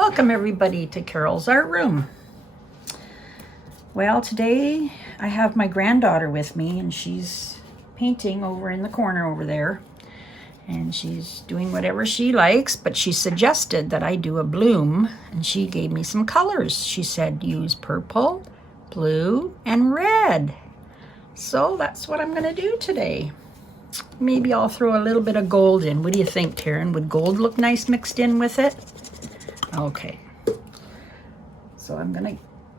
Welcome everybody to Carol's Art Room. Well, today I have my granddaughter with me and she's painting over in the corner over there. And she's doing whatever she likes, but she suggested that I do a bloom and she gave me some colors. She said use purple, blue, and red. So that's what I'm gonna do today. Maybe I'll throw a little bit of gold in. What do you think, Taryn? Would gold look nice mixed in with it? Okay, so I'm gonna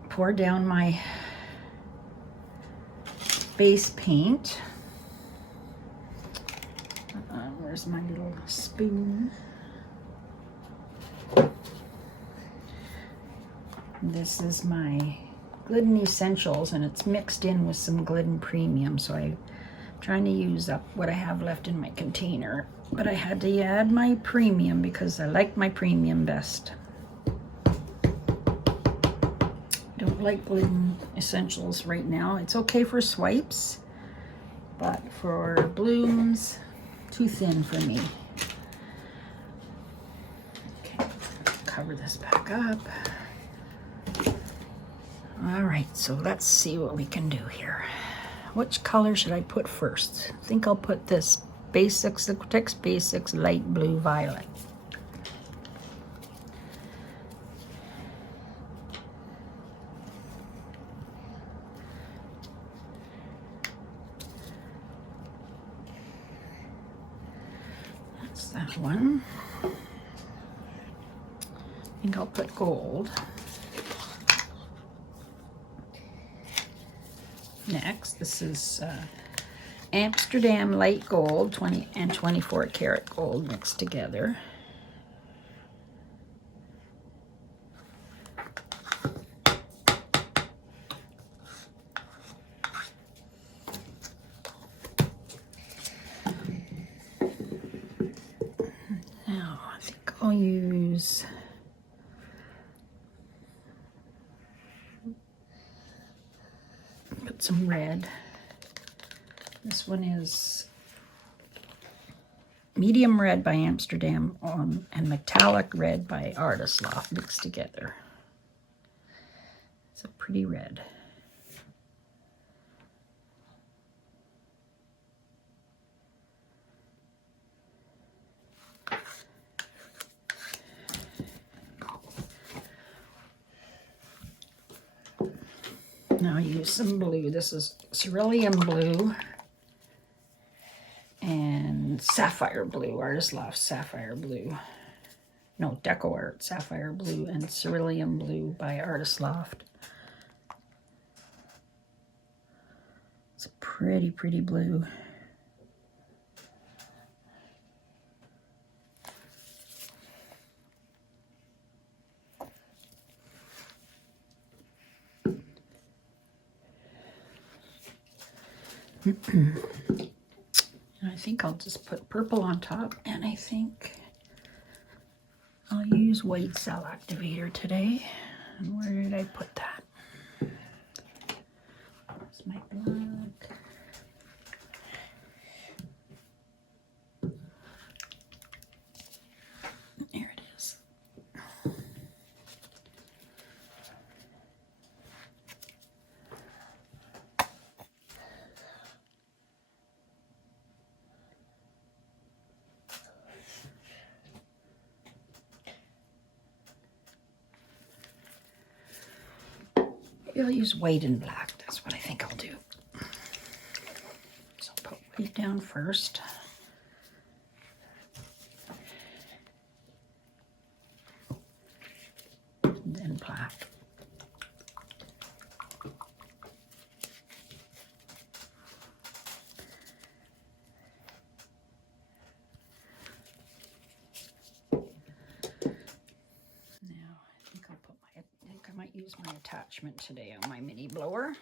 pour down my base paint. Where's my little spoon? This is my Glidden Essentials and it's mixed in with some Glidden Premium, so I'm trying to use up what I have left in my container, but I had to add my Premium because I like my Premium best. Don't like Glidden Essentials right now. It's okay for swipes, but for blooms, too thin for me. Okay, cover this back up. All right, so let's see what we can do here. Which color should I put first? I think I'll put this Basics, Liquitex Basics Light Blue Violet. That one. I think I'll put gold. Next, this is Amsterdam light gold, 20 and 24 karat gold mixed together. I'll use put some red. This one is medium red by Amsterdam and metallic red by Artist Loft mixed together. It's a pretty red. Now I'll use some blue. This is cerulean blue and sapphire blue, Artist Loft sapphire blue. No, Deco Art sapphire blue and cerulean blue by Artist Loft. It's a pretty, pretty blue. I think I'll just put purple on top, and I think I'll use white cell activator today. And where did I put that? Where's my black? There it is. I'll use white and black. That's what I think I'll do. So I'll put white down first. And then black. I might use my attachment today on my mini blower.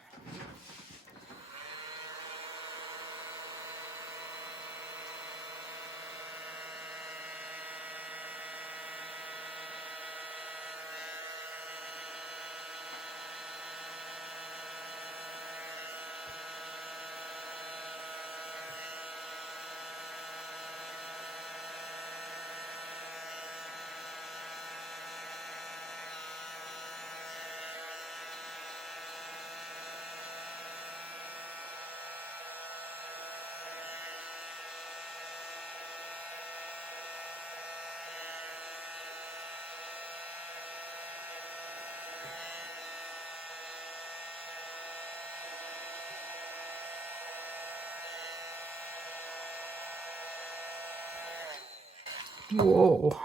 Whoa.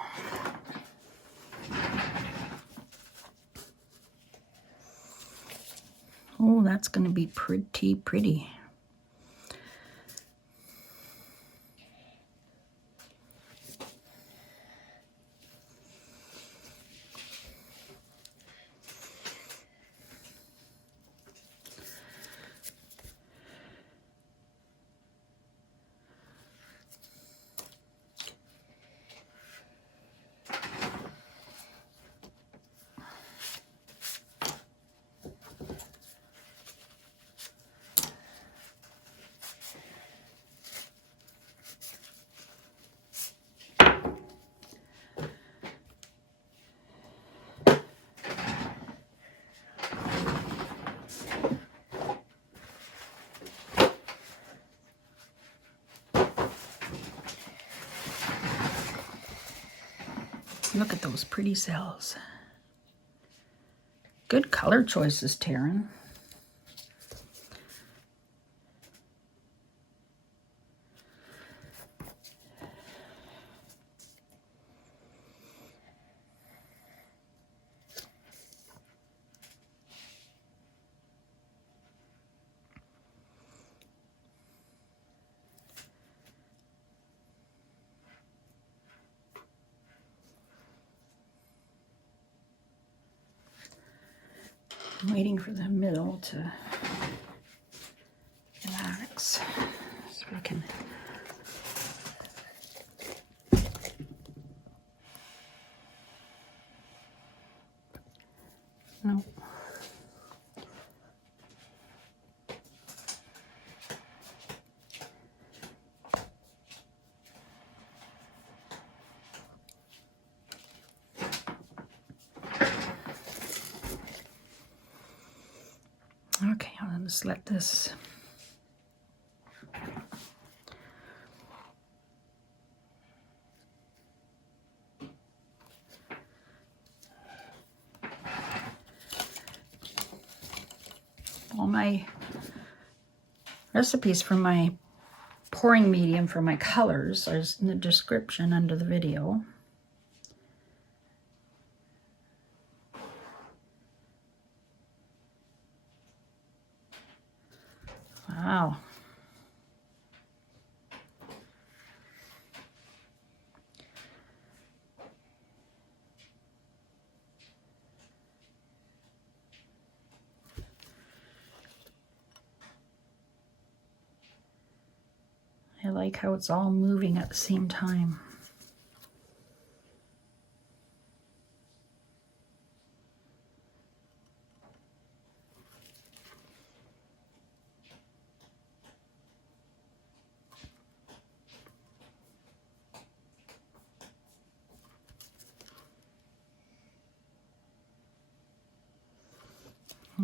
Oh, that's going to be pretty pretty. Look at those pretty cells. Good color choices, Taryn. I'm waiting for the middle to relax so we can no. Okay, I'll just let this all my recipes for my pouring medium for my colors are in the description under the video. Wow. I like how it's all moving at the same time.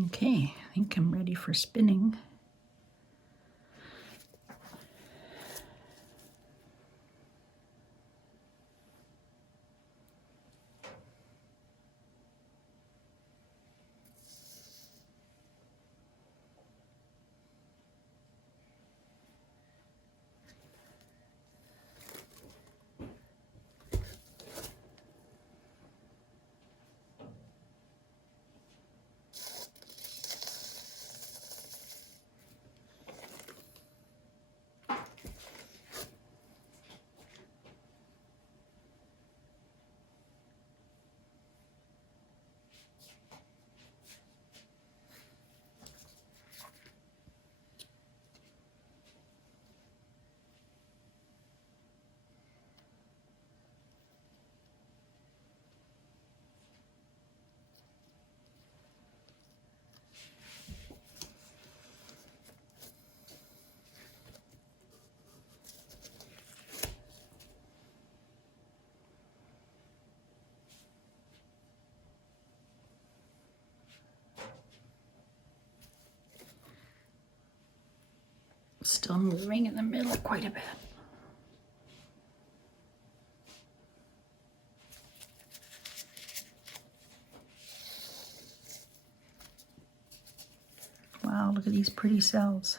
Okay, I think I'm ready for spinning. Still moving in the middle quite a bit. Wow, look at these pretty cells.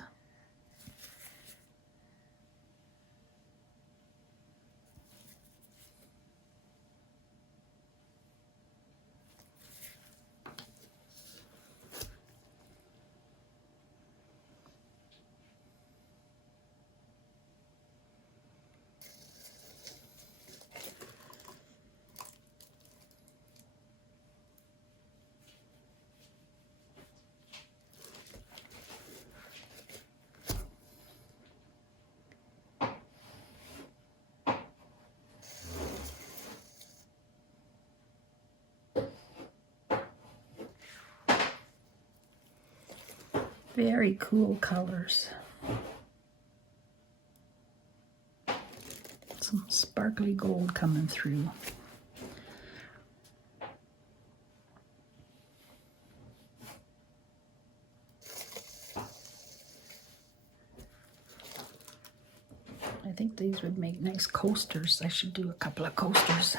Very cool colors. Some sparkly gold coming through. I think these would make nice coasters. I should do a couple of coasters.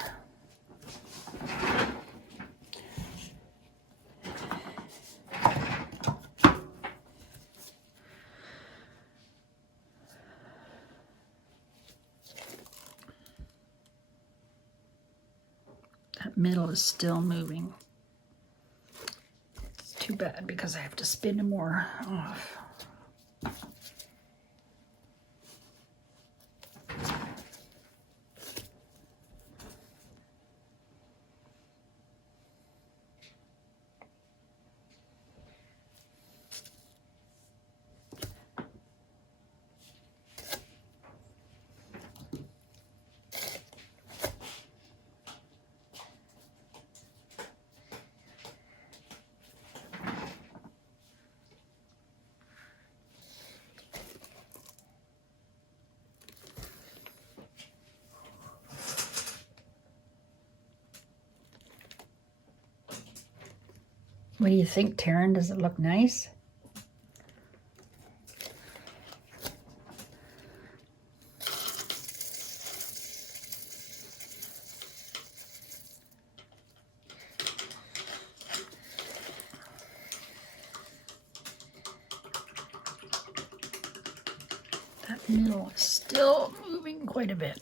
That middle is still moving. It's too bad because I have to spin more off. What do you think, Taryn? Does it look nice? That middle is still moving quite a bit.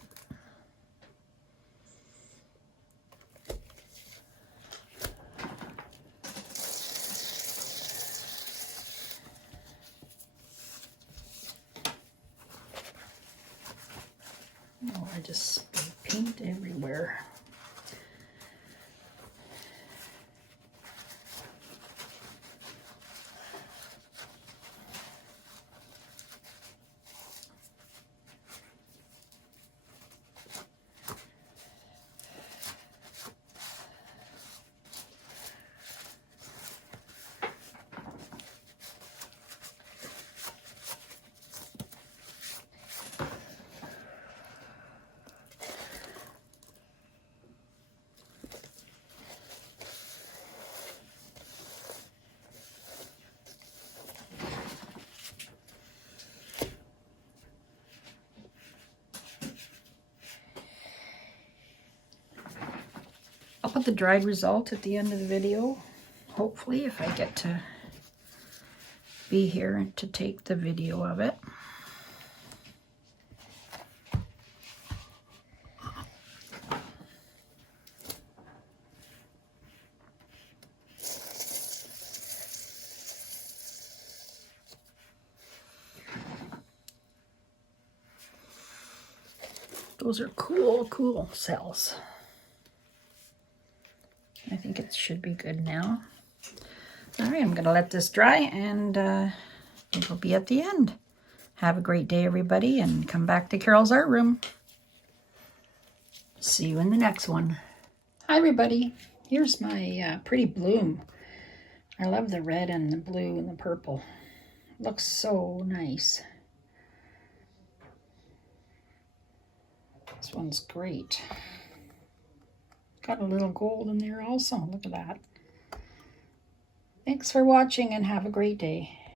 Oh, I just spilled paint everywhere. I'll put the dried result at the end of the video, hopefully, if I get to be here to take the video of it. Those are cool, cool cells. I think it should be good now. All right, I'm going to let this dry, and it'll be at the end. Have a great day, everybody, and come back to Carole's Art Room. See you in the next one. Hi, everybody. Here's my pretty bloom. I love the red and the blue and the purple. Looks so nice. This one's great. Got a little gold in there also. Look at that. Thanks for watching and have a great day.